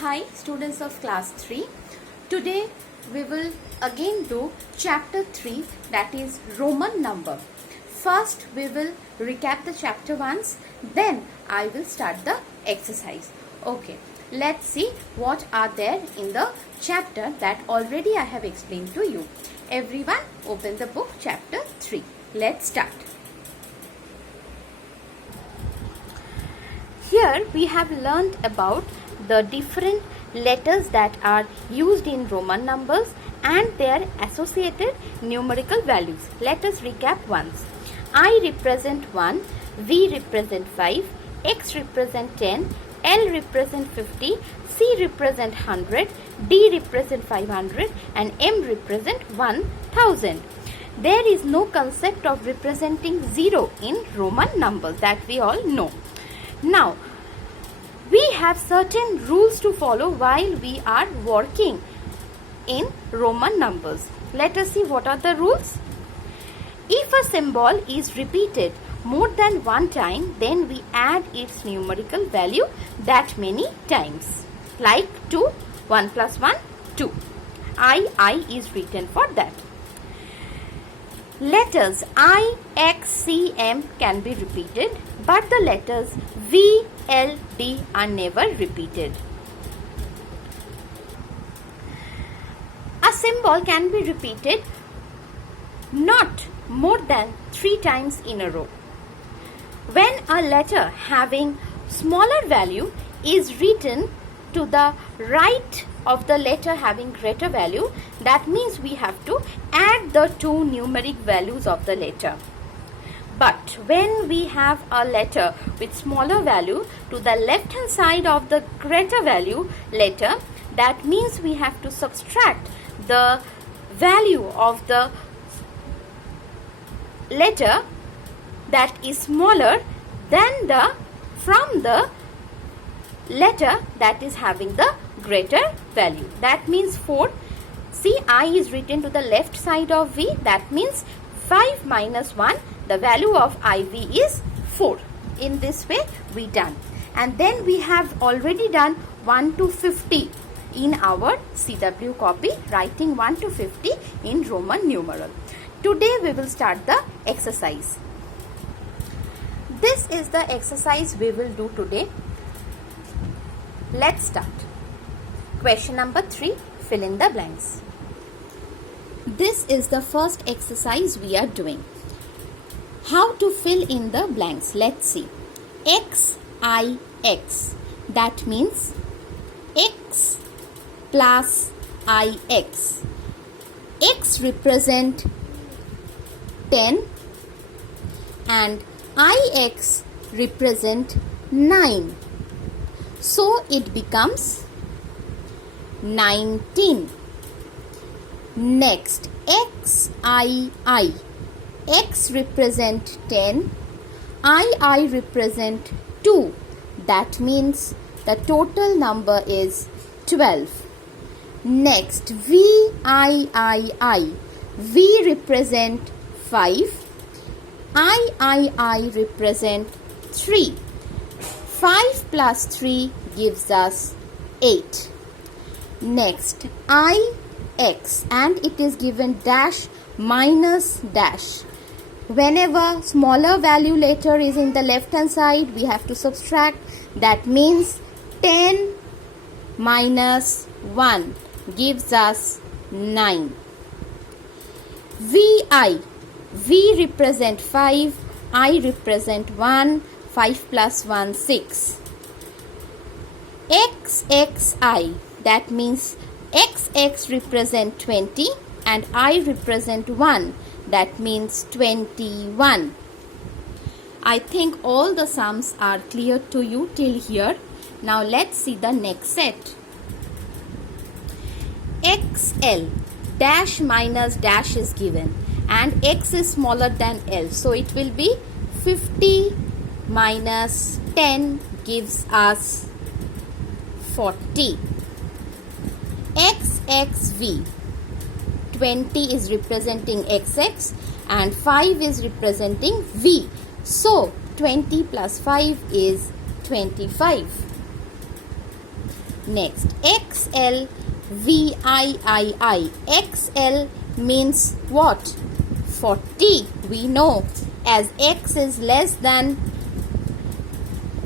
Hi students of class 3. Today we will again do chapter 3, that is Roman number. First we will recap the chapter once, then I will start the exercise. Okay, let's see what are there in the chapter that already I have explained to you. Everyone open the book chapter 3. Let's start. Here we have learned about the different letters that are used in Roman numbers and their associated numerical values. Let us recap once. I represent 1, V represent 5, X represent 10, L represent 50, C represent 100, D represent 500 and M represent 1000. There is no concept of representing 0 in Roman numbers, that we all know. Now, we have certain rules to follow while we are working in Roman numbers. Let us see what are the rules. If a symbol is repeated more than one time, then we add its numerical value that many times. Like 2, 1 plus 1, 2. I is written for that. Letters I, X, C, M can be repeated, but the letters V, L, D are never repeated. A symbol can be repeated not more than 3 times in a row. When a letter having smaller value is written to the right of the letter having greater value, that means we have to add the two numeric values of the letter. But when we have a letter with smaller value to the left hand side of the greater value letter, that means we have to subtract the value of the letter that is smaller than from the letter that is having the greater value. That means 4. See, I is written to the left side of V. That means 5 minus 1. The value of IV is 4. In this way we done. And then we have already done 1 to 50 in our CW copy, writing 1 to 50 in Roman numeral. Today we will start the exercise. This is the exercise we will do today. Let's start. Question number 3, fill in the blanks. This is the first exercise we are doing. How to fill in the blanks? Let's see. X, I, X. That means X plus IX. X represent 10 and IX represent 9. So it becomes 19. Next, XII. X represent 10, II represent 2. That means the total number is 12. Next, VIII. V represent 5, III represent 3. 5 plus 3 gives us 8. Next, IX, and it is given dash minus dash. Whenever smaller value letter is in the left hand side, we have to subtract. That means 10 minus 1 gives us 9. VI. V represent 5, I represent 1, 5 plus 1, 6. XXI, that means XX represent 20 and I represent 1. That means 21. I think all the sums are clear to you till here. Now let's see the next set. XL, dash minus dash is given and X is smaller than L. So it will be 50 minus 10 gives us 40. XXV. 20 is representing XX and 5 is representing V. So 20 plus 5 is 25. Next, XL VIII. XL means what? 40. We know as X is less than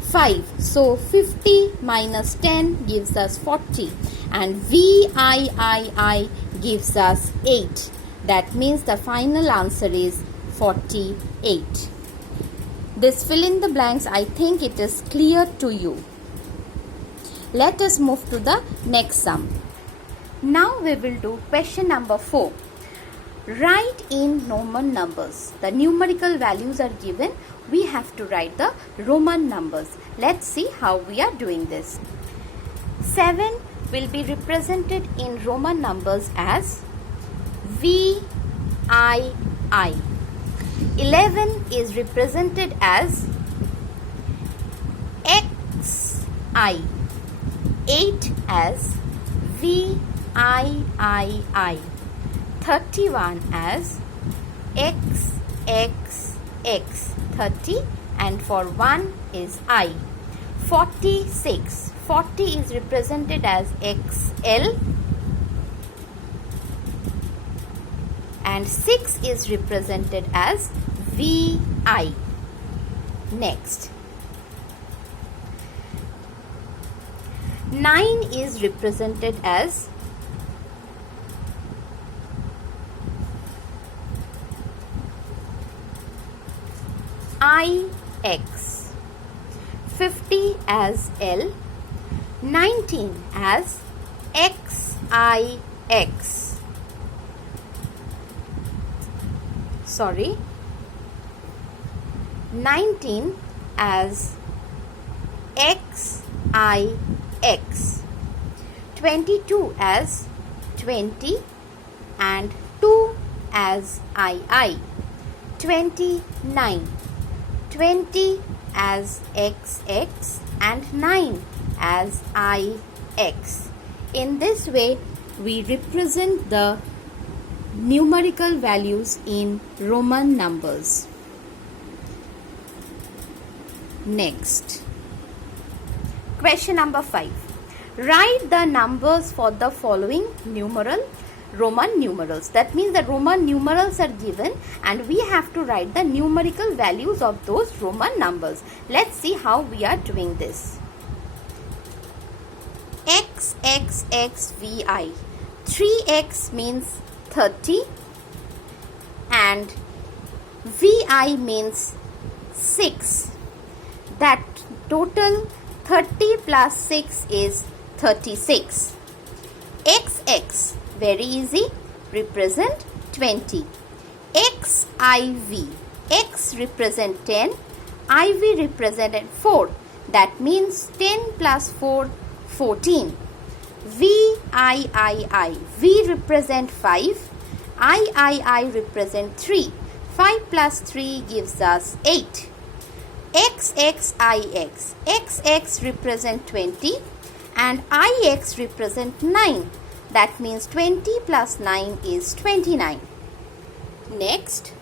5. So 50 minus 10 gives us 40. And VIII gives us 8. That means the final answer is 48. This fill in the blanks, I think it is clear to you. Let us move to the next sum. Now we will do question number 4. Write in Roman numbers. The numerical values are given. We have to write the Roman numbers. Let's see how we are doing this. 7 will be represented in Roman numbers as VII. 11 is represented as XI. 8 as VIII. 31 as XXX. 30 and for 1 is I. 46. 40 is represented as XL. And 6 is represented as VI. Next, 9 is represented as IX. 50 as L. 19 as XIX. 19 as XIX. 22 as 20 and 2 as II. 29. 20 as XX and 9 as IX. In this way, we represent the numerical values in Roman numbers. Next, question number 5. Write the numbers for the following Roman numerals. That means the Roman numerals are given and we have to write the numerical values of those Roman numbers. Let's see how we are doing this. XXXVI. 3x means 30 and VI means 6. That total 30 plus 6 is 36. XX, very easy, represent 20. XIV, X represent 10, IV represented 4. That means 10 plus 4, 14. VIII, V represent 5, III represent 3. 5 plus 3 gives us 8. XXIX, XX represent 20 and IX represent 9. That means 20 plus 9 is 29. Next,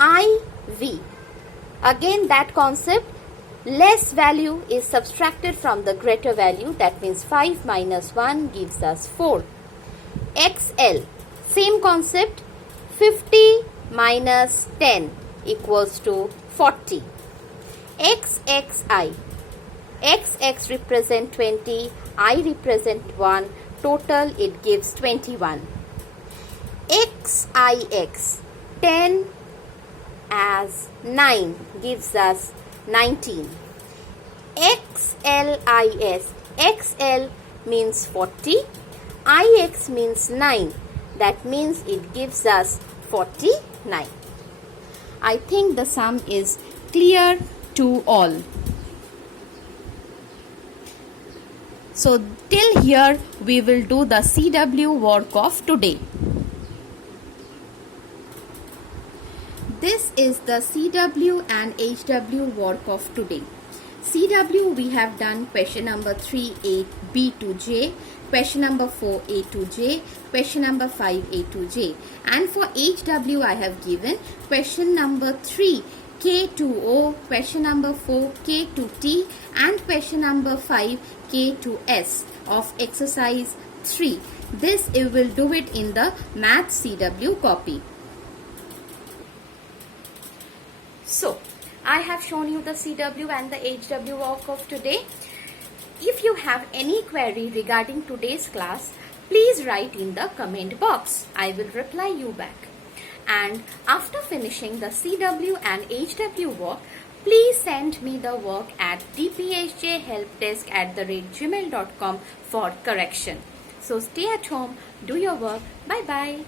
IV. Again that concept, less value is subtracted from the greater value. That means 5 minus 1 gives us 4. XL, same concept, 50 minus 10 equals to 40. XXI, XX represent 20, I represent 1, total it gives 21. XIX, 10 as 9 gives us 19. XLIS, XL means 40, IX means 9. That means it gives us 49. I think the sum is clear to all. So till here we will do the CW work of today. This is the CW and HW work of today. CW we have done question number 3 A, B to J, question number 4 A to J, question number 5 A to J, and for HW I have given question number 3 K to O, question number 4 K to T, and question number 5 K to S. of exercise 3. This you will do it in the Math CW copy. So, I have shown you the CW and the HW work of today. If you have any query regarding today's class, please write in the comment box. I will reply you back. And after finishing the CW and HW work, please send me the work at dphjhelpdesk@gmail.com for correction. So stay at home, do your work. Bye bye.